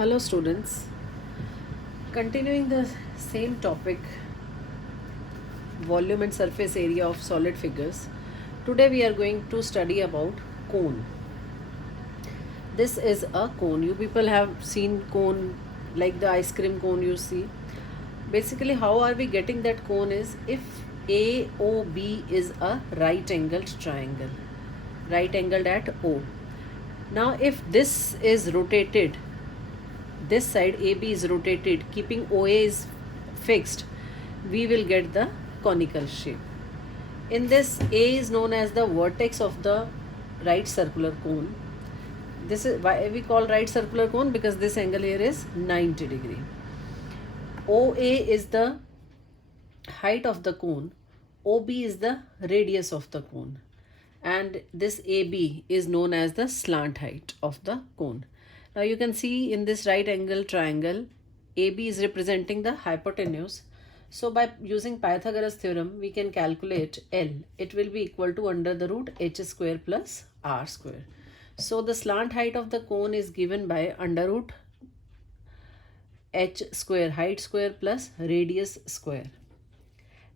Hello students, continuing the same topic, volume and surface area of solid figures. Today we are going to study about cone. This is a cone. You people have seen cone like the ice cream cone you see. Basically how are we getting that cone is if AOB is a right angled triangle, right angled at O. Now if this is rotated, this side AB is rotated, keeping OA is fixed, we will get the conical shape. In this, A is known as the vertex of the right circular cone. This is why we call right circular cone, because this angle here is 90 degree. OA is the height of the cone, OB is the radius of the cone, and this AB is known as the slant height of the cone. Now you can see in this right angle triangle, AB is representing the hypotenuse. So by using Pythagoras theorem, we can calculate L. It will be equal to under the root h square plus r square. So the slant height of the cone is given by under root h square, height square plus radius square.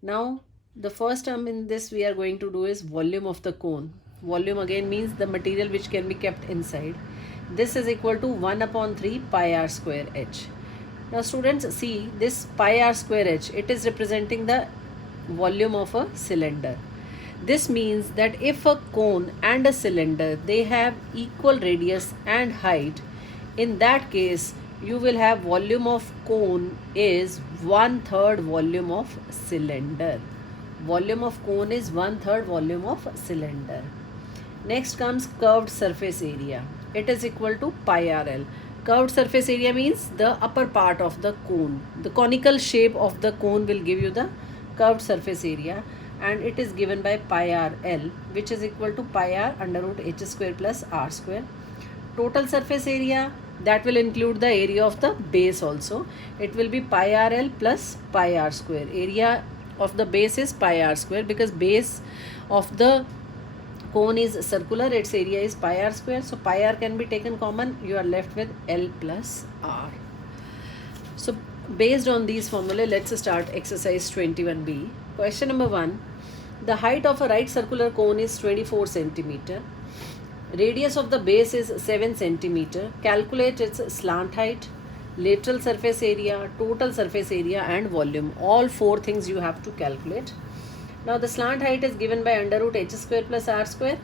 Now the first term in this we are going to do is volume of the cone. Volume again means the material which can be kept inside. This is equal to 1 upon 3 pi r square h. Now students, see this pi r square h, it is representing the volume of a cylinder. This means that if a cone and a cylinder, they have equal radius and height, in that case you will have volume of cone is 1/3 volume of cylinder. Volume of cone is 1/3 volume of cylinder. Next comes curved surface area. It is equal to pi RL. Curved surface area means the upper part of the cone. The conical shape of the cone will give you the curved surface area, and it is given by pi RL, which is equal to pi r under root h square plus r square. Total surface area, that will include the area of the base also. It will be pi RL plus pi r square. Area of the base is pi r square, because base of the cone is circular, its area is pi r square. So pi r can be taken common, you are left with L plus r. So based on these formulae, let's start exercise 21b. Question number 1. The height of a right circular cone is 24 centimeter. Radius of the base is 7 centimeter. Calculate its slant height, lateral surface area, total surface area and volume. All four things you have to calculate. Now the slant height is given by under root h square plus r square.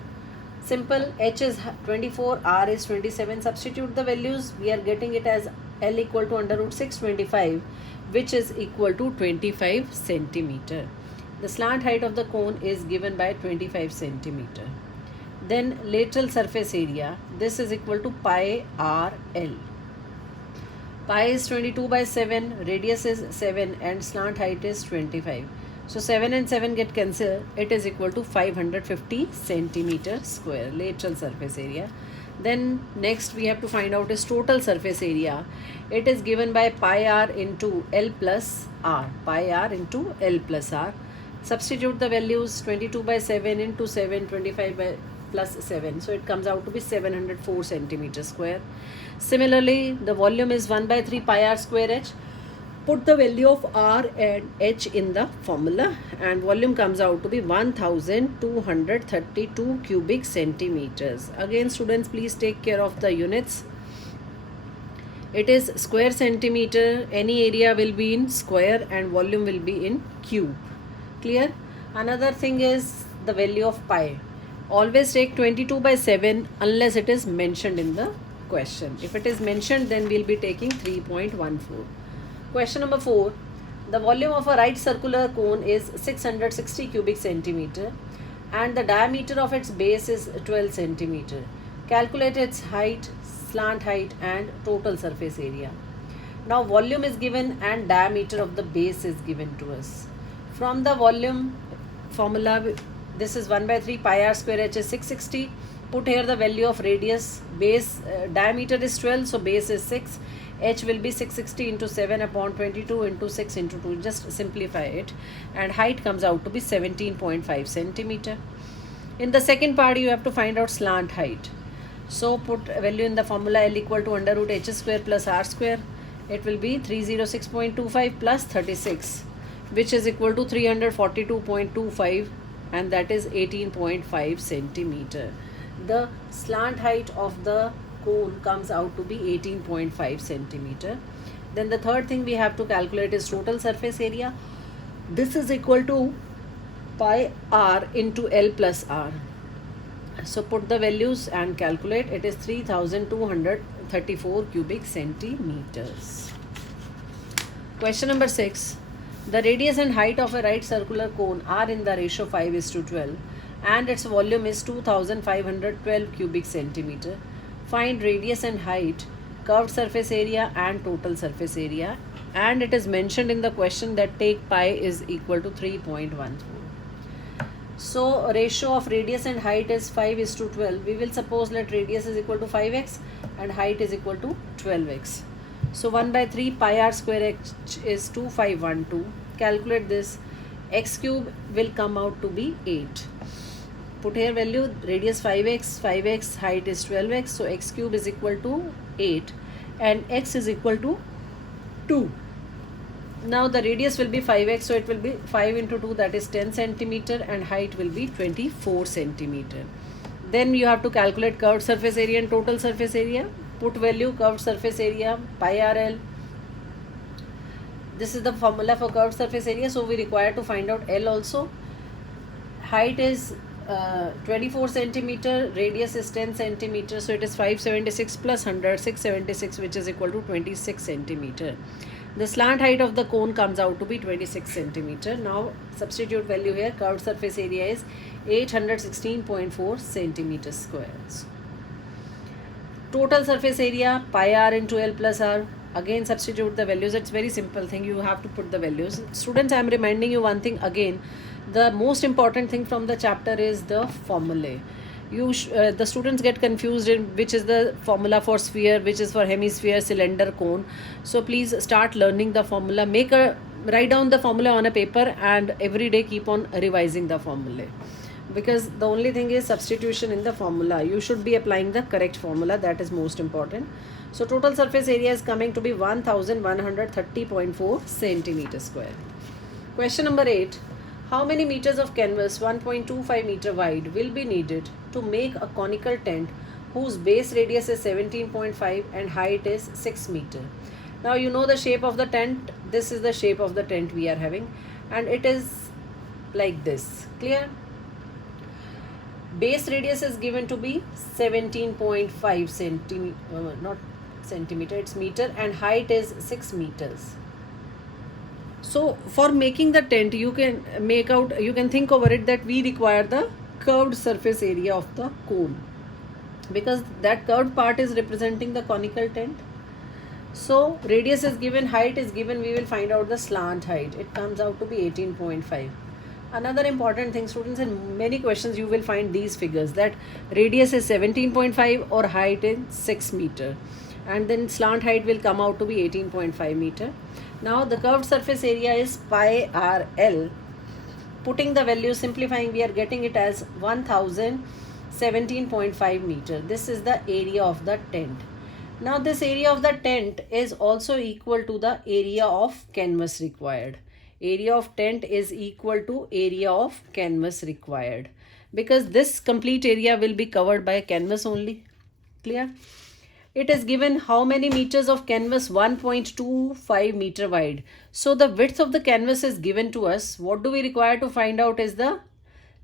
Simple, h is 24, r is 27. Substitute the values. We are getting it as L equal to under root 625, which is equal to 25 centimeter. The slant height of the cone is given by 25 centimeter. Then lateral surface area, this is equal to pi r L. Pi is 22 by 7, radius is 7 and slant height is 25. So 7 and 7 get cancelled. It is equal to 550 centimeter square, lateral surface area. Then next we have to find out is total surface area. It is given by pi r into L plus r. Pi r into L plus r. Substitute the values. 22 by 7 into 7, 25 by plus 7. So it comes out to be 704 centimeter square. Similarly, the volume is 1 by 3 pi r square h. Put the value of r and h in the formula, and volume comes out to be 1232 cubic centimeters. Again students, please take care of the units. It is square centimeter. Any area will be in square and volume will be in cube. Clear? Another thing is the value of pi. Always take 22 by 7 unless it is mentioned in the question. If it is mentioned, then we'll be taking 3.14. Question number 4. The volume of a right circular cone is 660 cubic centimeter and the diameter of its base is 12 centimeter. Calculate its height, slant height and total surface area. Now volume is given and diameter of the base is given to us. From the volume formula, this is 1 by 3 pi r square h is 660. Put here the value of radius. Base diameter is 12, so base is 6. H will be 660 into 7 upon 22 into 6 into 2. Just simplify it. And height comes out to be 17.5 centimeter. In the second part, you have to find out slant height. So put value in the formula, L equal to under root h square plus r square. It will be 306.25 plus 36, which is equal to 342.25, and that is 18.5 centimeter. The slant height of the cone comes out to be 18.5 centimeter. Then the third thing we have to calculate is total surface area. This is equal to pi r into L plus r. So put the values and calculate. It is 3234 cubic centimeters. Question number 6. The radius and height of a right circular cone are in the ratio 5:12 and its volume is 2512 cubic centimeter. Find radius and height, curved surface area and total surface area, and it is mentioned in the question that take pi is equal to 3.14. So ratio of radius and height is 5:12. We will suppose that radius is equal to 5x and height is equal to 12x. So 1 by 3 pi r square h is 2512. Calculate this. X cube will come out to be 8. Put here value, radius 5x, height is 12x. So x cube is equal to 8 and x is equal to 2. Now the radius will be 5x, so it will be 5 into 2, that is 10 centimeter, and height will be 24 centimeter. Then you have to calculate curved surface area and total surface area. Put value, curved surface area pi rl. This is the formula for curved surface area, so we require to find out L also. Height is 24 centimeter, radius is 10 centimeter, so it is 576 plus 100, 676, which is equal to 26 centimeter. The slant height of the cone comes out to be 26 centimeter. Now substitute value here. Curved surface area is 816.4 centimeter squares. Total surface area pi r into L plus r. Again substitute the values. It's very simple thing. You have to put the values. Students, I am reminding you one thing again. The most important thing from the chapter is the formulae. The students get confused in which is the formula for sphere, which is for hemisphere, cylinder, cone. So please start learning the formula. Write down the formula on a paper and every day keep on revising the formula, because the only thing is substitution in the formula. You should be applying the correct formula. That is most important. So total surface area is coming to be 1130.4 centimeter square. Question number 8. How many meters of canvas 1.25 meter wide will be needed to make a conical tent whose base radius is 17.5 and height is 6 meter? Now you know the shape of the tent. This is the shape of the tent we are having, and it is like this. Clear? Base radius is given to be 17.5 centimeter, not centimeter, it's meter, and height is 6 meters. So for making the tent, you can think over it that we require the curved surface area of the cone, because that curved part is representing the conical tent. So radius is given, height is given, we will find out the slant height. It comes out to be 18.5. Another important thing, students, in many questions you will find these figures, that radius is 17.5 or height is 6 meter, and then slant height will come out to be 18.5 meter. Now the curved surface area is pi rl. Putting the value, simplifying, we are getting it as 1017.5 meter. This is the area of the tent. Now this area of the tent is also equal to the area of canvas required. Area of tent is equal to area of canvas required, because this complete area will be covered by canvas only. Clear? It is given how many meters of canvas, 1.25 meter wide. So the width of the canvas is given to us. What do we require to find out is the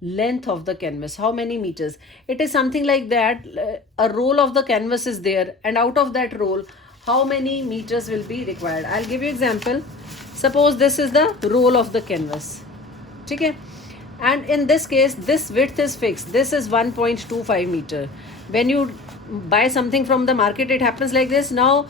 length of the canvas. How many meters? It is something like that. A roll of the canvas is there, and out of that roll, how many meters will be required? I'll give you example. Suppose this is the roll of the canvas. Okay? And in this case, this width is fixed. This is 1.25 meter. When you buy something from the market, it happens like this. Now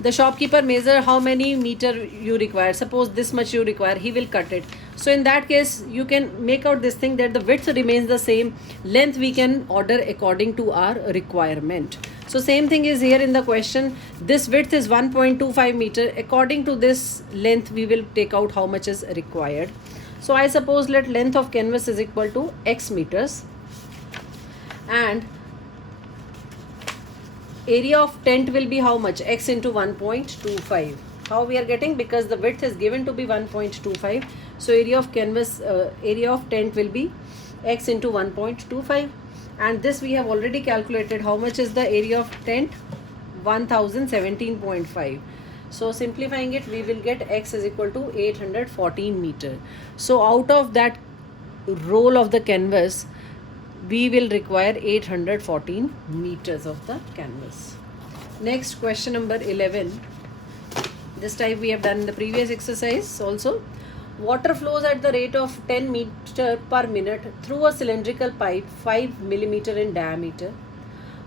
the shopkeeper measure how many meter you require. Suppose this much you require, he will cut it. So in that case, you can make out this thing that the width remains the same. Length we can order according to our requirement. So same thing is here in the question. This width is 1.25 meter. According to this length, we will take out how much is required. So I suppose let length of canvas is equal to x meters, and area of tent will be how much? X into 1.25. How we are getting? Because the width is given to be 1.25. So area of canvas, area of tent will be X into 1.25. And this we have already calculated. How much is the area of tent? 1017.5. So simplifying it, we will get X is equal to 814 meter. So out of that roll of the canvas, we will require 814 meters of the canvas. Next, question number 11. This type we have done in the previous exercise also. Water flows at the rate of 10 meter per minute through a cylindrical pipe 5 millimeter in diameter.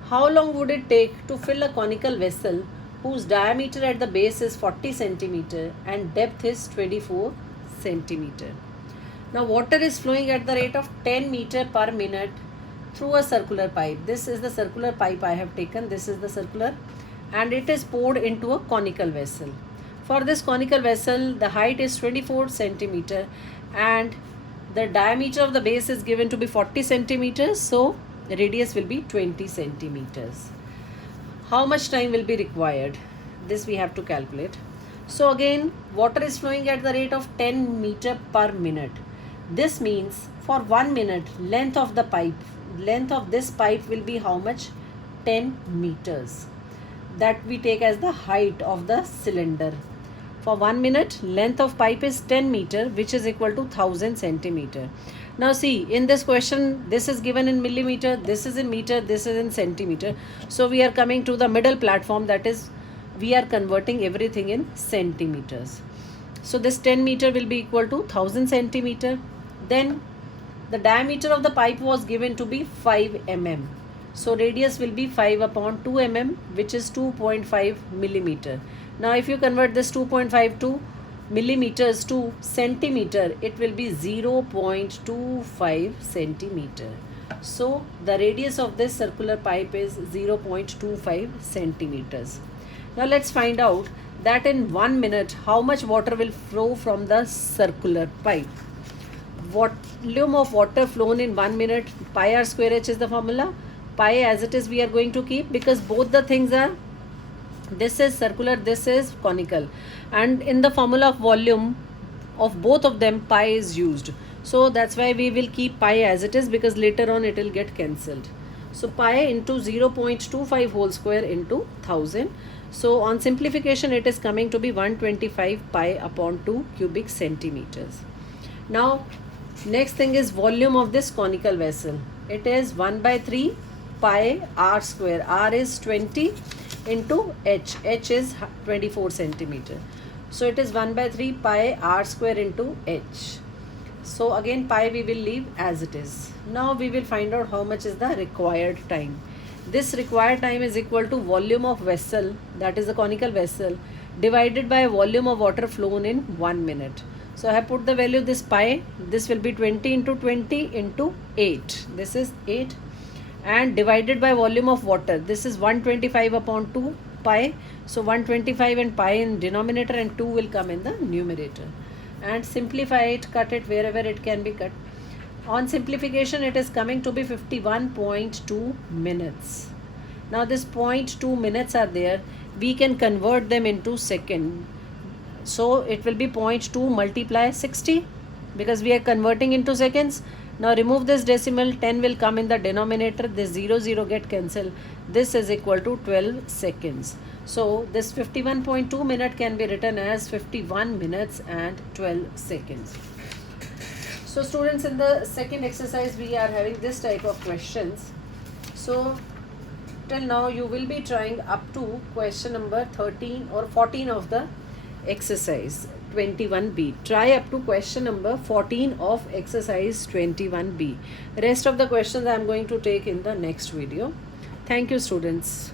How long would it take to fill a conical vessel whose diameter at the base is 40 centimeter and depth is 24 centimeter? Now water is flowing at the rate of 10 meter per minute through a circular pipe. This is the circular pipe I have taken. This is the circular, and it is poured into a conical vessel. For this conical vessel, the height is 24 centimeter and the diameter of the base is given to be 40 centimeters. So the radius will be 20 centimeters. How much time will be required? This we have to calculate. So again, water is flowing at the rate of 10 meter per minute. This means for 1 minute, length of this pipe will be how much? 10 meters. That we take as the height of the cylinder. For 1 minute, length of pipe is 10 meter, which is equal to 1000 centimeter. Now see, in this question, this is given in millimeter, this is in meter, this is in centimeter. So we are coming to the middle platform, that is, we are converting everything in centimeters. So this 10 meter will be equal to 1000 centimeter. Then the diameter of the pipe was given to be 5 mm. So radius will be 5 upon 2 mm, which is 2.5 millimeter. Now if you convert this 2.5 to millimeters to centimeter, it will be 0.25 centimeter. So the radius of this circular pipe is 0.25 centimeters. Now let's find out that in 1 minute how much water will flow from the circular pipe. Volume of water flown in 1 minute, pi r square h is the formula. Pi as it is we are going to keep, because both the things are, this is circular, this is conical, and in the formula of volume of both of them pi is used. So that's why we will keep pi as it is, because later on it will get cancelled. So pi into 0.25 whole square into 1000. So on simplification it is coming to be 125 pi upon 2 cubic centimeters. Now next thing is volume of this conical vessel. It is 1 by 3 pi r square. R is 20 into h. H is 24 centimeter. So it is 1 by 3 pi r square into h. So again pi we will leave as it is. Now we will find out how much is the required time. This required time is equal to volume of vessel, that is the conical vessel, divided by volume of water flown in 1 minute. So I have put the value this pi. This will be 20 into 20 into 8. This is 8. And divided by volume of water. This is 125 upon 2 pi. So 125 and pi in denominator and 2 will come in the numerator. And simplify it, cut it wherever it can be cut. On simplification it is coming to be 51.2 minutes. Now this 0.2 minutes are there. We can convert them into second. So it will be 0.2 multiply 60, because we are converting into seconds. Now remove this decimal, 10 will come in the denominator, this 0 get cancelled. This is equal to 12 seconds. So this 51.2 minute can be written as 51 minutes and 12 seconds. So students, in the second exercise we are having this type of questions. So till now you will be trying up to question number 13 or 14 of the exercise 21b. Try up to question number 14 of exercise 21b. Rest of the questions I am going to take in the next video. Thank you students.